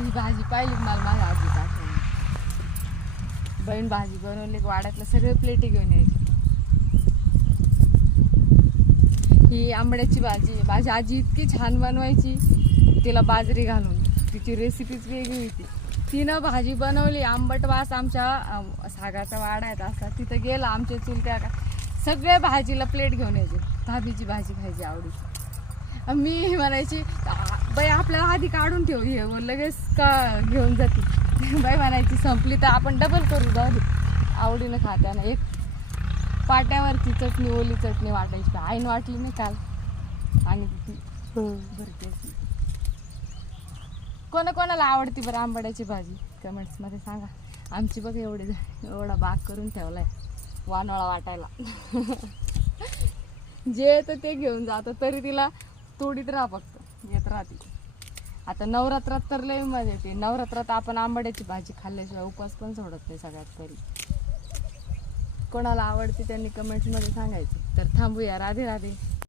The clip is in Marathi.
ही भाजी पाहिली मला माझ्या आजीची आठवण. बहीण भाजी बनवली वाड्यातलं सगळे प्लेटी घेऊन यायची. ही आंबड्याची भाजी माझी आजी इतकी छान बनवायची, तिला बाजरी घालून. तिची रेसिपीच वेगळी होती. तिनं भाजी बनवली, आंबट वास. आमच्या सागाचा वाडा आहे असा, तिथं गेला आमच्या चुलत्या सगळे भाजीला प्लेट घेऊन यायचे. धाबीची भाजी खायची आवडीची. मी म्हणायची बाई आपल्याला आधी काढून ठेव, हे लगेच का घेऊन जाते. बाई म्हणायची संपली तर आपण डबल करू जाऊ. आवडीनं खात्यानं एक पाट्यावरची चटणी, ओली चटणी वाटायची. आईन वाटली नाही काल आणि ती भरत्याची. कोणाला आवडती बरं आंबाड्याची भाजी कमेंट्समध्ये सांगा. आमची बघ एवढा बाग करून ठेवलाय वानोळा वाटायला. जे येतं ते घेऊन जातं, तरी तिला तोडीत राहा फक्त, येत राहते. आता नवरात्रात तर लय मजा येते. नवरात्रात आपण आंबाड्याची भाजी खाल्ल्याशिवाय उपवास पण सोडत नाही सगळ्यात तरी. कोणाला आवडते त्यांनी कमेंट्समध्ये सांगायचं. तर थांबूया. राधे राधे.